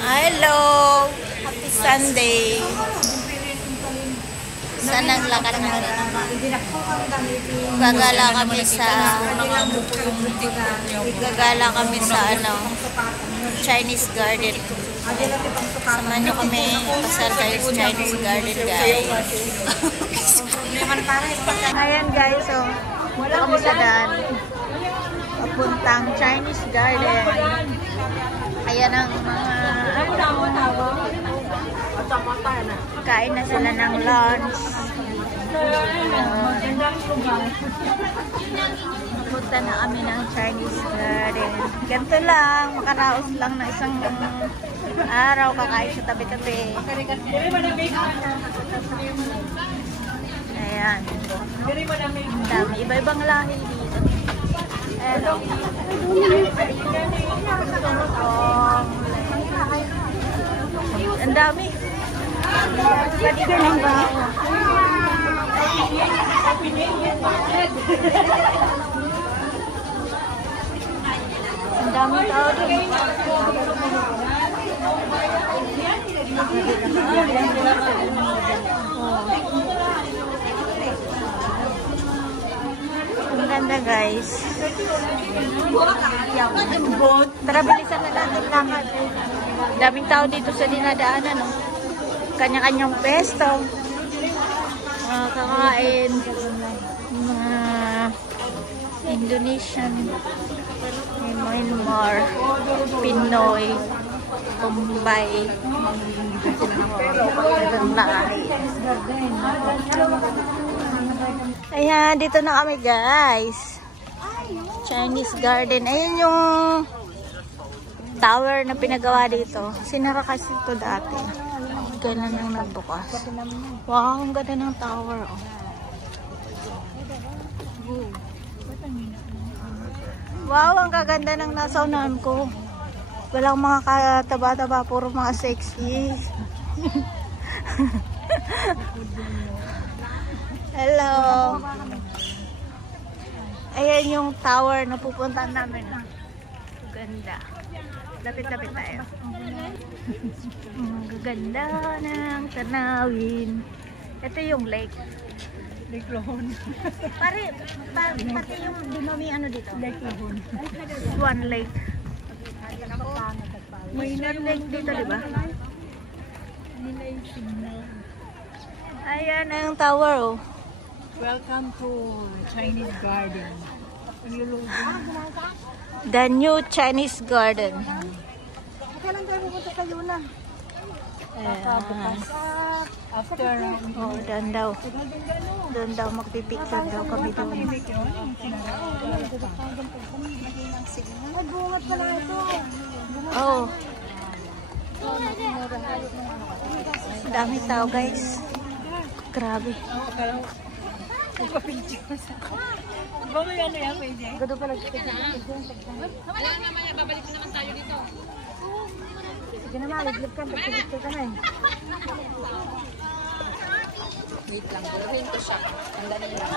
Hello! Happy Sunday! Saan ang lakad natin? Gagala kami sa Chinese garden. Samahan nyo kami pasal tayo sa Chinese garden, guys. Ayan guys, so punta kami sa daan. Papuntang Chinese garden. Ayan ang mga kain na sila ng lunch. Punta na kami ng Chinese garden. Ganito lang, makaraos lang na isang araw, kakain sa tabi-tabi. Ayan. Dami, iba-ibang lahi dito. Ayan. Ang dami. Kadigan ng baho. Ang dami tao doon. Ang ganda guys. Tara, bilisan na natin lakad. Daming tao dito sa dinadaanan, no? Kanya-kanyang pesto. Kakain. Mga Indonesian, Myanmar, Pinoy, Bombay. Ayan, dito na kami guys. Chinese garden. Ayan yung tower na pinagawa dito. Sinara kasi ito dati. Kailan lang nagbukas. Wow, ang ganda ng tower. Oh. Wow, ang kaganda ng nasa unahan ko. Walang mga kataba-taba, puro mga sexy. Hello. Ayan yung tower na pupuntahan namin. Ganda. Lapit-lapit tayo. Ang ganda ng tanawin. Ito yung lake. Lake Rohon. Pati yung dumami dito. Lake Rohon. One lake. May lake dito, di ba? Ayan na yung tower, oh. Welcome to Chinese garden. The new Chinese garden. Kailan tayo pupunta sa Yuna? After, doon daw. Doon daw, magpipicture daw kami doon. ay bungat pala ito. Oh. Dami tao guys. Grabe. Bakit ano yan, pwede? Gado pala. Wala naman yan, babalik naman tayo dito. Sige naman, liglip ka. Pagpipicture ka na eh. Wait lang, guluhin ko siya. Ang dali lang.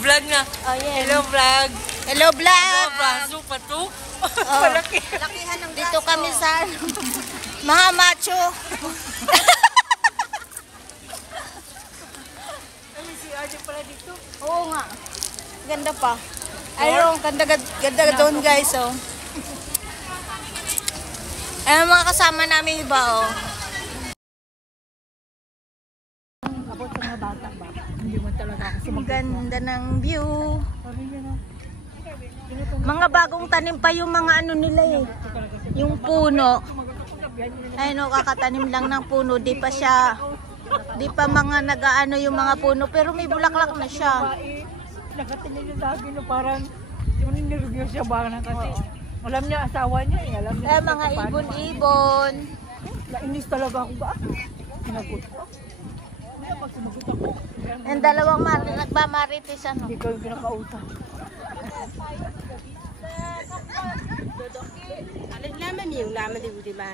Vlog na. Oh yeah. Hello vlog. Hello vlog. Braso patok. Oh. Lakihan ng Dito kami sa mga macho. Ay, si Arjo pala dito. Oo nga. Ganda pa. Ayun, ganda doon guys, oh. Ayun mga kasama namin iba, oh. Ako sa mga bata ba? Hindi mo talaga ako Ang ganda ng view. Mga bagong tanim pa yung mga ano nila eh. Yung puno. Ayun, oh, kakatanim lang ng puno. Di pa mga nag-aano yung mga puno. Pero may bulaklak na siya. Nakatingin niya sa akin na parang yung nireview siya ba na kasi alam niya asawa niya eh. Alam niya Mga ibon-ibon. Nainis talaga ako ba? Sinagot ko. Hindi pag sumagot ako. Yung dalawang nagmamarites ano. Hindi ko yung pinakautang. Alam naman yung naman di ba?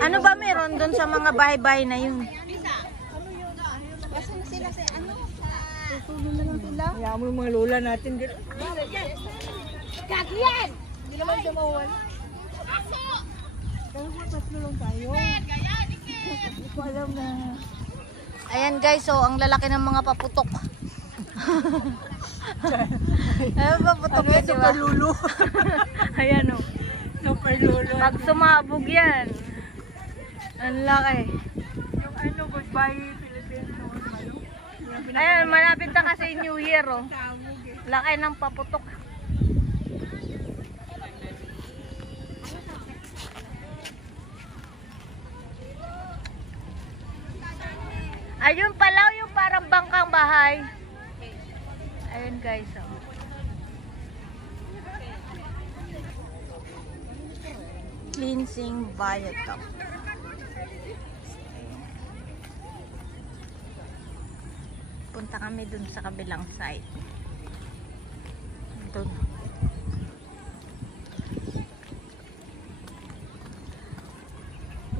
Ano ba meron doon sa mga bahay-bahay na yun? Susunod na lang sila. Kaya mo yung mga lola natin. Kagyan! Hindi naman siya mawala. Kaya mo tatlo lang tayo. Hindi ko alam na. Ayan guys, so ang lalaki ng mga paputok. Ayan, paputok yan, di ba? Super lulu. Ayan o. Super lulu. Pag sumabog yan, ang laki. Yung ano, goodbye Philippines. Ayan, malapit na kasi New Year oh. Laki ng paputok. Ayun pala yung parang bangkang bahay. Ayun guys oh. Cleansing viaduct. Punta kami dun sa kabilang side. Dun.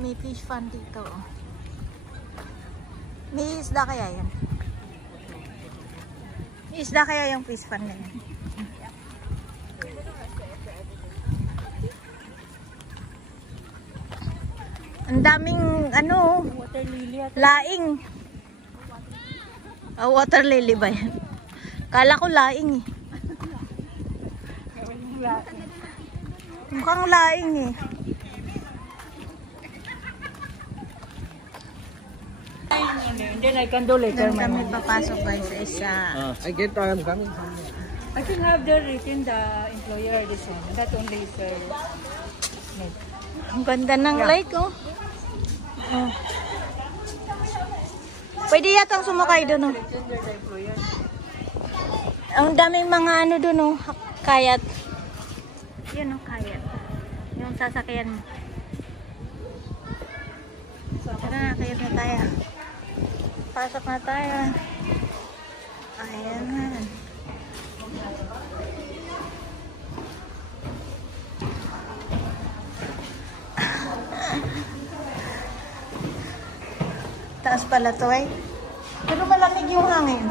May fish pond dito. Oh. May isda kaya yan? May isda kaya yung fish pond na yan? Ang daming ano, Water lily at laing. Oh, water lily ba yan? Kala ko laing eh. Mukhang laing eh. And then I can do later. Doon kami papasok guys sa isa. I get coming. I can have there written the employer this one. That only is Ang ganda ng lake oh. Oh. Pwede yatang sumakay doon oh. Ang daming mga ano doon oh, kayat. Yun oh, kayat. Yung sasakyan mo. Tara na, kayat na tayo. Pasok na tayo. Ayan na. Taas pala to eh. Pero malamig yung hangin.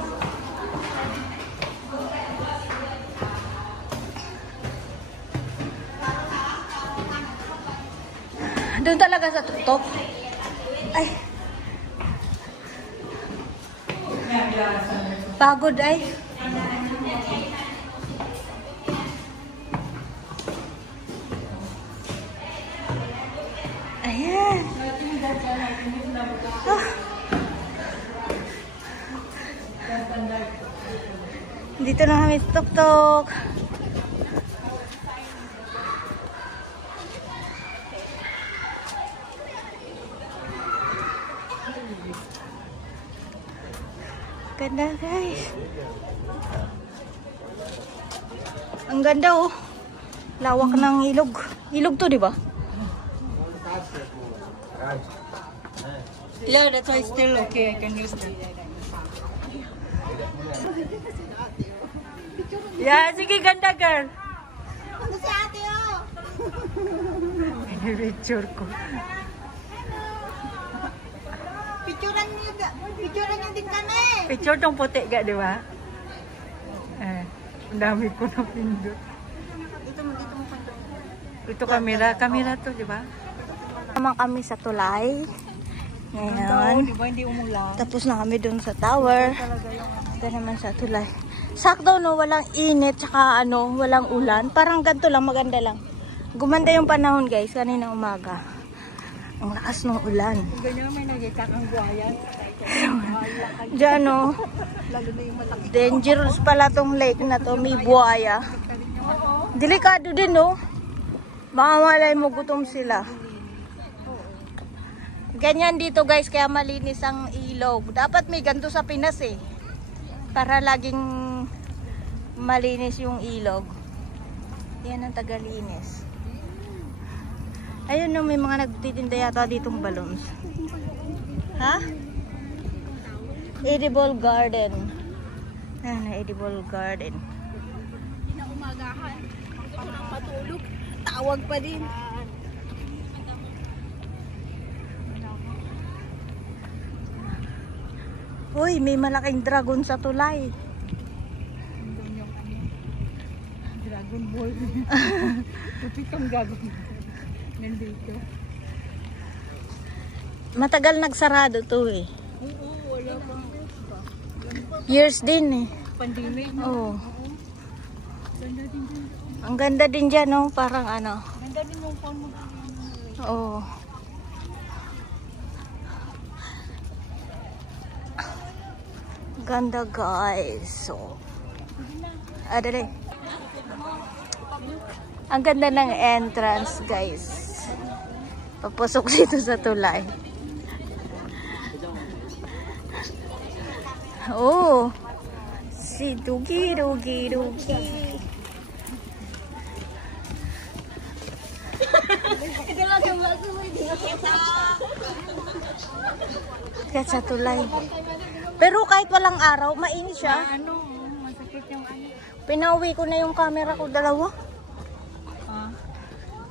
Doon talaga sa tutok. Ay. Pagod ay. Ayan. Oh. Dito na kami sa tuk-tuk. Ganda guys. Ang ganda oh. Lawak ng ilog. Ilog to, di ba? Yeah, that's why still okay. I can use that. Yeah, sige, ganda girl. Ano si ate oh? Picture ko. Picturean niyo din kami. Picture tong puti ga, di ba? Ang dami ko na pindot. Dito mo kwento. Ito camera to, di ba? Naman kami sa tulay. Ngayon. Di ba hindi umulan? Tapos na kami dun sa tower. Ito naman sa tulay. Sakto no, walang init, tsaka ano, walang ulan. Parang ganito lang, maganda lang. Gumanda yung panahon guys, kanina umaga. Ang lakas ng ulan. Ganyan may nagkakang buhayan. Diyan no, Lalo na yung malaki. dangerous pala tong lake na to, may buhaya. Delikado din no. Baka malay mo gutom sila. Ganyan dito guys, kaya malinis ang ilog. Dapat may ganito sa Pinas eh. Para laging malinis yung ilog. Yan ang tagalinis. Ayun no, may mga nagtitinda yata ditong balloons. Ha? Edible garden. Ayan, edible garden. Hindi na umagahan. Ako nang matulog. Tawag pa din. Uy, may malaking dragon sa tulay. Nandun yung ano, Dragon Ball. Tupik ang gagawin. Nandito. Matagal nagsarado to eh. Oo, wala pang Years din eh. pandemic. Oo. Ganda din dyan. Ang ganda din dyan, no? Parang ano. Ganda din yung phone mo. Oo. Ganda guys. So, dali. Ang ganda ng entrance guys. Papasok dito sa tulay. Oh. Si Dugi, Dugi, Dugi. Kaya sa tulay. Pero kahit walang araw, mainit siya. Ano, masakit yung ano. Pinauwi ko na yung camera ko, dalawa. Ah.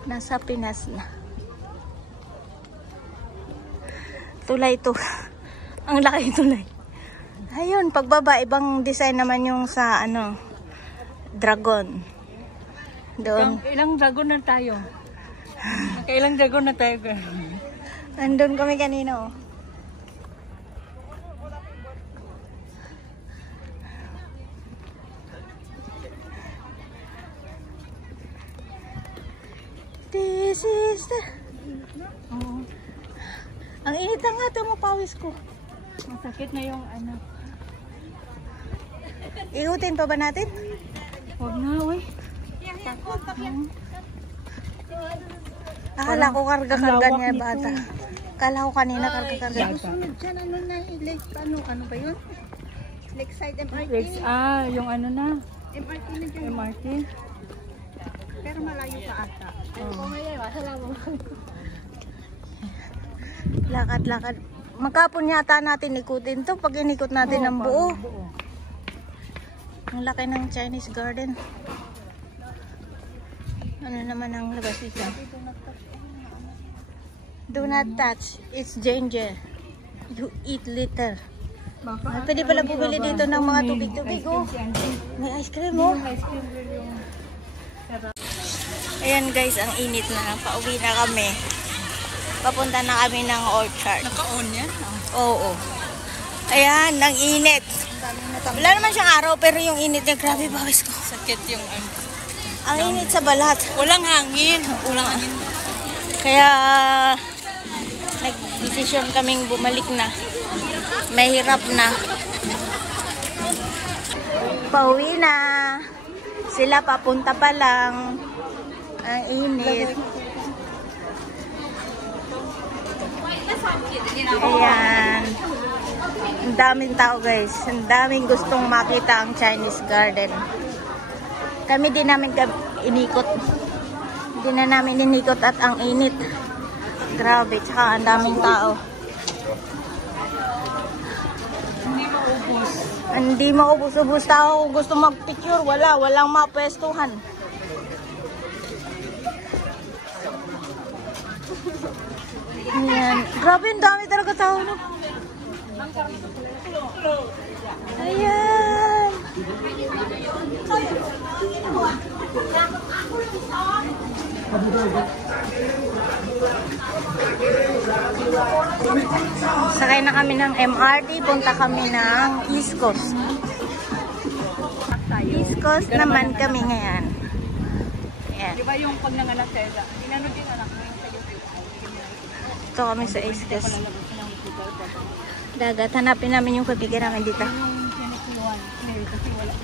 Nasa Pinas na. Tulay to. Ang laki tulay. Ayun, pagbaba, ibang design naman yung sa ano, dragon. Doon. Ilang dragon na tayo? Nakailang dragon na tayo? Andun kami kanina, oh. This is the... Oo. Ang init na nga ito, mapawis ko. Masakit na yung ano. Iutin pa ba natin? Huwag na, uy. Akala ko karga-karga Ang lawak niya nito. bata. Akala ko kanina karga-karga. Bata. Diyan, ano na, ano ba yun? Lakeside MRT. Yung ano na. MRT na dyan. MRT. Pero malayo pa ata. Lakad-lakad. Magkapon yata natin ikutin to pag inikot natin ng buo. Ang laki ng Chinese garden. Ano naman ang labas dito? Do not touch. It's danger. You eat litter. Pwede pala bumili dito ng mga tubig-tubig. Oh. May ice cream, oh. Ayan guys, ang init na. Pauwi na kami. Papunta na kami ng orchard. Naka-on yan? Oo. Ayan, ang init. Wala naman siyang araw, pero yung init niya, grabe, bawis ko. Sakit yung ano. Ang init sa balat. Walang hangin. Walang hangin. Kaya, nag-desisyon kaming bumalik na. Mahirap na. Pauwi na. Sila papunta pa lang. Ang init. Ayan. Ang daming tao guys. Ang daming gustong makita ang Chinese garden. Kami din namin inikot. Hindi na namin inikot at ang init. Grabe. Tsaka ang daming tao. Hindi maubos-ubos tao. Kung gusto mag-picture, wala. Walang mapwestuhan. Ayan. Grabe, ang dami talaga tao, no? Ayan. Sakay na kami ng MRT. Punta kami ng East Coast. East Coast naman kami ngayon. Ayan. Di ba yung pag nanganak sa Ella? Inano din anak mo yung sa'yo. Ito kami sa East Coast. Dagat. Hanapin namin yung kaibigan namin dito. Yung sinisiwan. Kasi wala